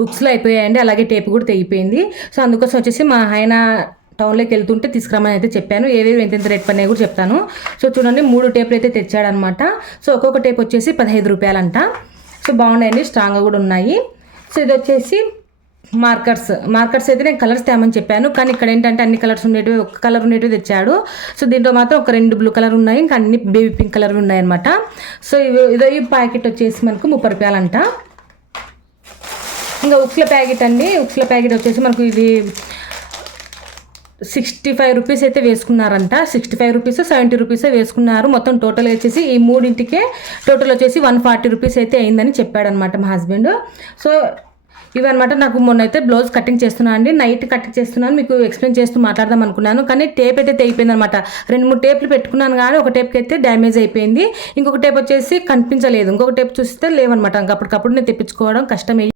హుక్స్లో అయిపోయాయండి, అలాగే టేప్ కూడా తెగిపోయింది. సో అందుకోసం వచ్చేసి మా ఆయన టౌన్లోకి వెళ్తుంటే తీసుకురామని అయితే చెప్పాను. ఏవేవి ఎంతెంత రేట్ పడినాయి కూడా చెప్తాను. సో చూడండి 3 టేపులు అయితే తెచ్చాడనమాట. సో ఒక్కొక్క టేప్ వచ్చేసి 15 రూపాయలంట. సో బాగున్నాయండి, స్ట్రాంగ్గా కూడా ఉన్నాయి. సో ఇది వచ్చేసి మార్కర్స్ అయితే నేను కలర్స్ తేమని చెప్పాను, కానీ ఇక్కడ ఏంటంటే అన్ని కలర్స్ ఉండేటివి, ఒక కలర్ ఉండేటివి తెచ్చాడు. సో దీంట్లో మాత్రం ఒక 2 బ్లూ కలర్ ఉన్నాయి, ఇంకా అన్ని బేబీ పింక్ కలర్ ఉన్నాయన్నమాట. సో ఇదో ఈ ప్యాకెట్ వచ్చేసి మనకు 30 రూపాయలంట. ఇంకా ఉక్ల ప్యాకెట్ అండి, ఉక్ల ప్యాకెట్ వచ్చేసి మనకు ఇది 65 రూపీస్ అయితే వేసుకున్నారంట. 65 రూపీస్ 70 రూపీస్ వేసుకున్నారు. మొత్తం టోటల్ వచ్చేసి ఈ మూడింటికే టోటల్ వచ్చేసి 140 రూపీస్ అయితే అయిందని చెప్పాడనమాట మా హస్బెండ్. సో ఇవన్నమాట. నాకు మొన్న అయితే బ్లౌజ్ కటింగ్ చేస్తున్నాను అండి, నైట్ కటింగ్ చేస్తున్నాను, మీకు ఎక్స్ప్లెయిన్ చేస్తూ మాట్లాడదాం అనుకున్నాను, కానీ టేప్ అయితే తెగిపోయింది అనమాట. 2-3 టేప్లు పెట్టుకున్నాను, కానీ ఒక టేప్కి అయితే డ్యామేజ్ అయిపోయింది, ఇంకొక టేప్ వచ్చేసి కనిపించలేదు, ఇంకొక టేప్ చూస్తే లేవన్నమాట. అప్పటికప్పుడు నేను తెప్పించుకోవడం కష్టమే.